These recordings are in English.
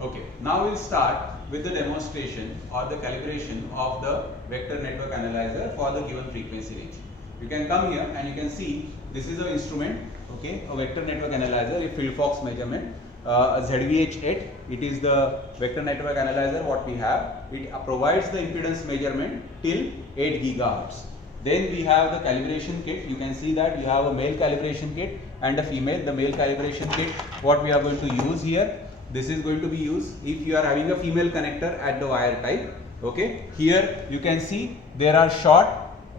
Okay, now we'll start with the demonstration or the calibration of the vector network analyzer for the given frequency range. You can come here and you can see this is an instrument, okay, a vector network analyzer, a field fox measurement, a ZVH8. It is the vector network analyzer what we have. It provides the impedance measurement till 8 gigahertz. Then we have the calibration kit. You can see that you have a male calibration kit and a female. The male calibration kit, what we are going to use here, this is going to be used if you are having a female connector at the wire type. Okay, here you can see there are short,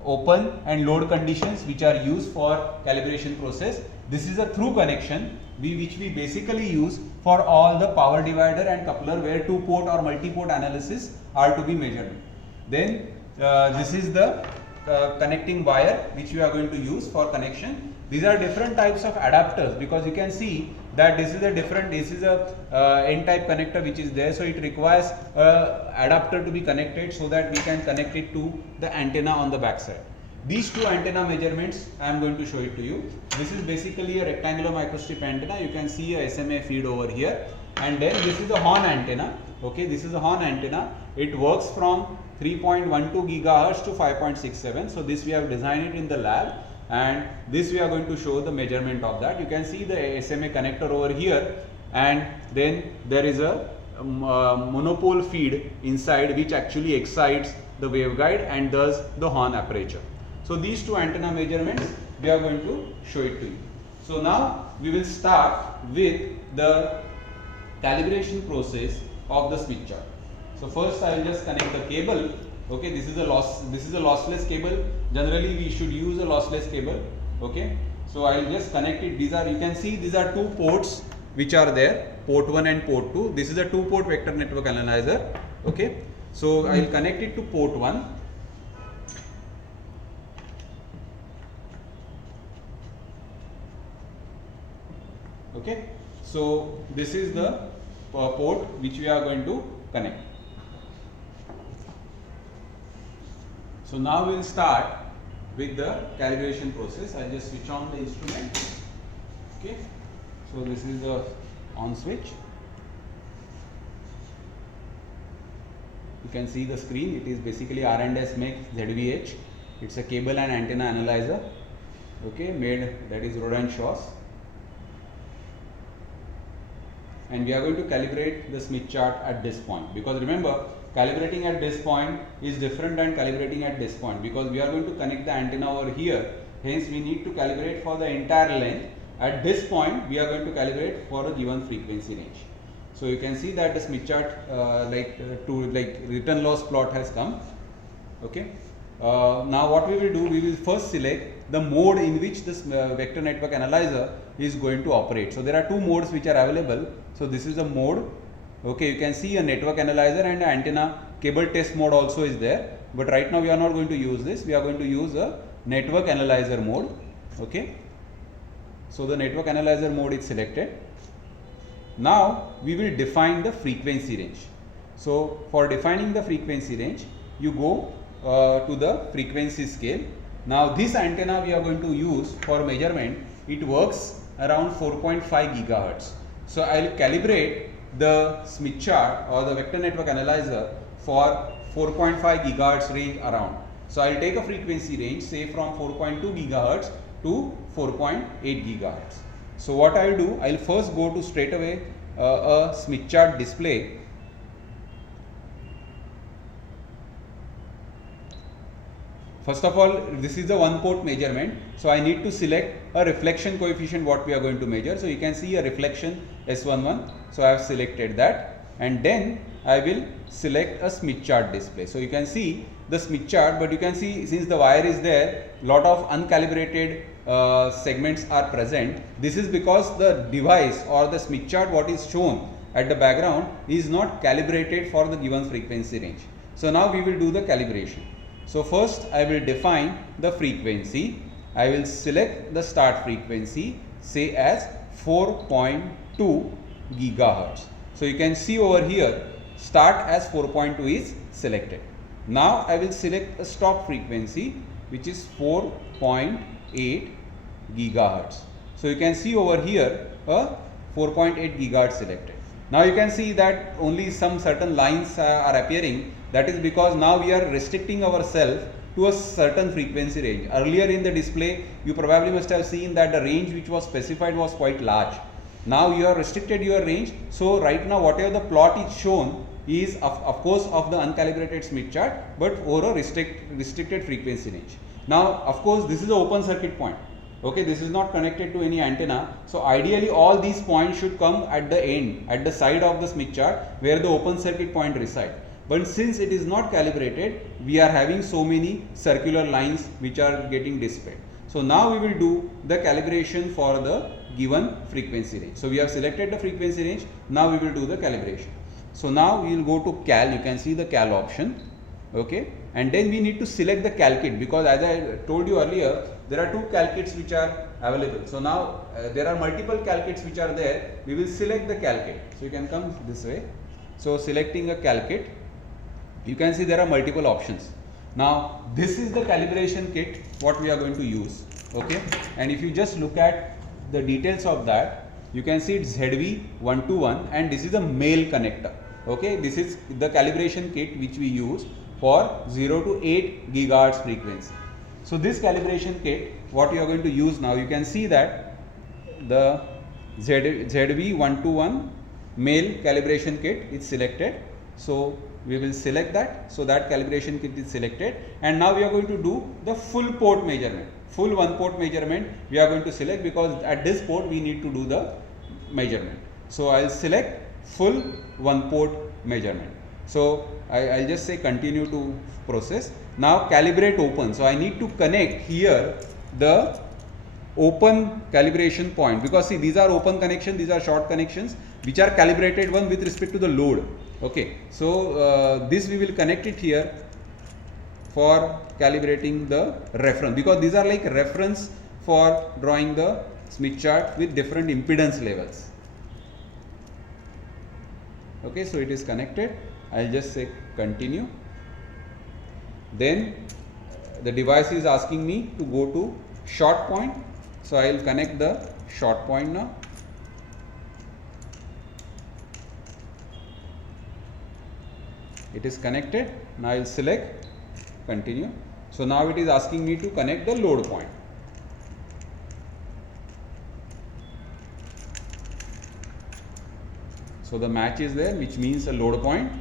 open and load conditions which are used for calibration process. This is a through connection which we basically use for all the power divider and coupler where two port or multi port analysis are to be measured. Then this is the connecting wire which we are going to use for connection. These are different types of adapters because you can see that this is a N type connector which is there, so it requires adapter to be connected so that we can connect it to the antenna on the back side. These two antenna measurements I am going to show it to you. This is basically a rectangular microstrip antenna. You can see a SMA feed over here, and then this is a horn antenna. Okay, this is a horn antenna. It works from 3.12 gigahertz to 5.67. So this we have designed it in the lab, and this we are going to show the measurement of that. You can see the SMA connector over here, and then there is a monopole feed inside which actually excites the waveguide and does the horn aperture. So these two antenna measurements we are going to show it to you. So now we will start with the calibration process of the Smith chart. So first I will just connect the cable. Okay, this is a lossless cable. Generally we should use a lossless cable. Okay, so I will just connect it. You can see these are two ports which are there, port 1 and port 2. This is a 2-port vector network analyzer. Okay, so I will connect it to port 1. Okay, so this is the port which we are going to connect. So now we will start with the calibration process. I will just switch on the instrument. Okay, so this is the on switch. You can see the screen. It is basically R&S Mech ZVH. It's a cable and antenna analyzer. Okay, made, that is Rohde & Schwarz. And we are going to calibrate the Smith chart at this point, because remember, calibrating at this point is different than calibrating at this point, because we are going to connect the antenna over here. Hence we need to calibrate for the entire length. At this point we are going to calibrate for a given frequency range. So you can see that the Smith chart return loss plot has come. Okay, now what we will do, we will first select the mode in which this vector network analyzer is going to operate. So there are two modes which are available. So this is a mode. Okay, you can see a network analyzer and an antenna cable test mode also is there, but right now we are not going to use this. We are going to use a network analyzer mode. Okay, so the network analyzer mode is selected. Now we will define the frequency range. So for defining the frequency range, you go to the frequency scale. Now this antenna we are going to use for measurement. It works around 4.5 gigahertz. So I will calibrate the Smith chart or the vector network analyzer for 4.5 gigahertz range around. So I will take a frequency range, say from 4.2 gigahertz to 4.8 gigahertz. So what I will do, I will first go to straight away a Smith chart display. First of all, this is the one port measurement, so I need to select a reflection coefficient what we are going to measure. So you can see a reflection S11, so I have selected that, and then I will select a Smith chart display. So you can see the Smith chart, but you can see since the wire is there, lot of uncalibrated segments are present. This is because the device or the Smith chart what is shown at the background is not calibrated for the given frequency range. So now we will do the calibration. So first I will define the frequency. I will select the start frequency, say as 4.2 gigahertz. So you can see over here start as 4.2 is selected. Now I will select a stop frequency which is 4.8 gigahertz. So you can see over here a 4.8 gigahertz selected. Now you can see that only some certain lines are appearing. That is because now we are restricting ourselves to a certain frequency range. Earlier in the display, you probably must have seen that the range which was specified was quite large. Now you are restricted your range. So right now whatever the plot is shown is of course of the uncalibrated Smith chart, but over a restricted frequency range. Now of course this is the open circuit point. Okay, this is not connected to any antenna. So ideally all these points should come at the end, at the side of the Smith chart where the open circuit point resides. But since it is not calibrated, we are having so many circular lines which are getting displayed. So now we will do the calibration for the given frequency range. So we have selected the frequency range. Now we will do the calibration. So now we will go to cal. You can see the cal option. Okay, and then we need to select the cal kit, because as I told you earlier, there are two cal kits which are available. So now there are multiple cal kits which are there. We will select the cal kit. So you can come this way. So selecting a cal kit, you can see there are multiple options. Now this is the calibration kit what we are going to use. Okay, and if you just look at the details of that, you can see it's ZV121 and this is a male connector. Okay, this is the calibration kit which we use for 0 to 8 gigahertz frequency. So this calibration kit what you are going to use now, you can see that the ZV121 male calibration kit is selected. So we will select that. So that calibration kit is selected, and now we are going to do the full port measurement. Full one port measurement we are going to select, because at this port we need to do the measurement. So I will select full one port measurement. So I'll just say continue to process. Now calibrate open. So I need to connect here the open calibration point, because see these are open connections, these are short connections which are calibrated one with respect to the load. Okay, so this we will connect it here for calibrating the reference, because these are like reference for drawing the Smith chart with different impedance levels. Okay, so it is connected. I'll just say continue. Then the device is asking me to go to short point, so I will connect the short point now. It is connected. Now I will select continue. So now it is asking me to connect the load point. So the match is there, which means a load point.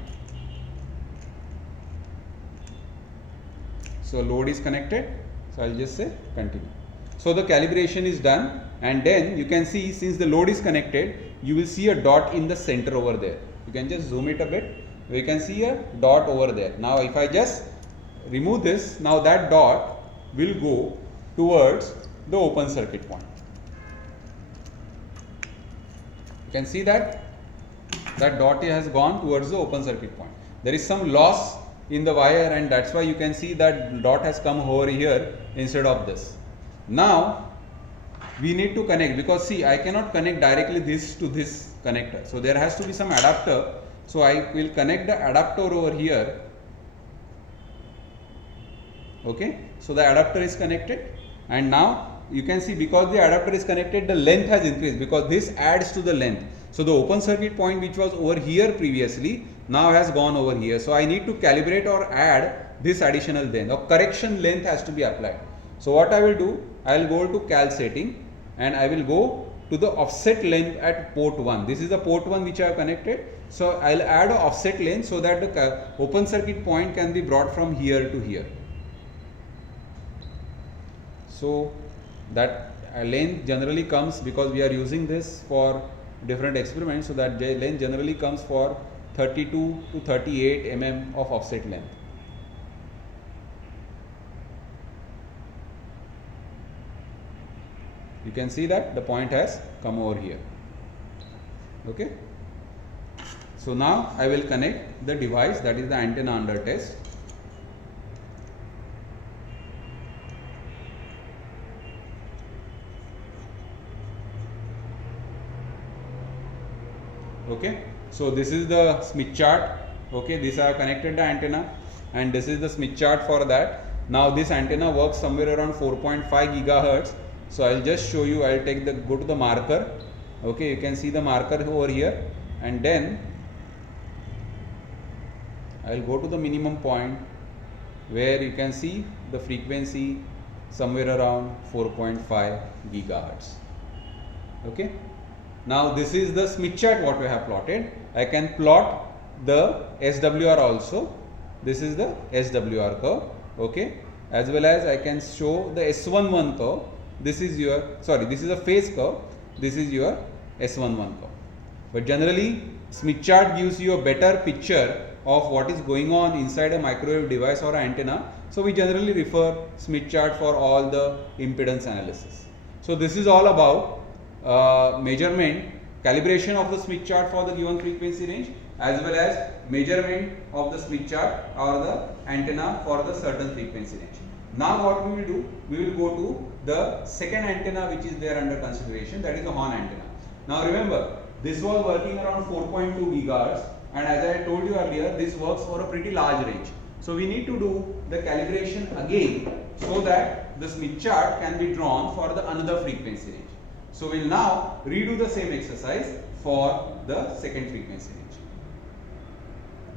So load is connected. So I'll just say continue. So the calibration is done, and then you can see since the load is connected, you will see a dot in the center over there. You can just zoom it a bit. We can see a dot over there. Now if I just remove this, now that dot will go towards the open circuit point. You can see that dot has gone towards the open circuit point. There is some loss in the wire, and that's why you can see that dot has come over here instead of this. Now we need to connect, because see I cannot connect directly this to this connector. So there has to be some adapter. So I will connect the adapter over here. Okay, so the adapter is connected, and now you can see because the adapter is connected, the length has increased, because this adds to the length. So the open circuit point which was over here previously now has gone over here. So I need to calibrate or add this additional length, or correction length has to be applied. So what I will do, I will go to cal setting and I will go to the offset length at port 1. This is the port 1 which I have connected. So I will add an offset length so that the open circuit point can be brought from here to here. So that length generally comes, because we are using this for different experiments, so that length generally comes for 32 to 38 mm of offset length. You can see that the point has come over here. Okay. So now I will connect the device, that is the antenna under test. Okay, so this is the Smith chart. Okay, this I have connected the antenna, and this is the Smith chart for that. Now this antenna works somewhere around 4.5 gigahertz. So I'll just show you. I'll go to the marker. Okay, you can see the marker over here. and then I will go to the minimum point where you can see the frequency somewhere around 4.5 gigahertz. Okay. Now this is the Smith chart what we have plotted. I can plot the SWR also. This is the SWR curve. Okay. As well as I can show the S11 curve. This is your, sorry, this is a phase curve. This is your S11 curve. But generally Smith chart gives you a better picture of what is going on inside a microwave device or antenna. So we generally refer Smith chart for all the impedance analysis. So this is all about measurement, calibration of the Smith chart for the given frequency range, as well as measurement of the Smith chart or the antenna for the certain frequency range. Now what we will do, we will go to the second antenna which is there under consideration, that is the horn antenna. Now remember, this was working around 4.2 gigahertz, and as I told you earlier, this works for a pretty large range. So we need to do the calibration again so that the Smith chart can be drawn for the another frequency range. So we will now redo the same exercise for the second frequency range.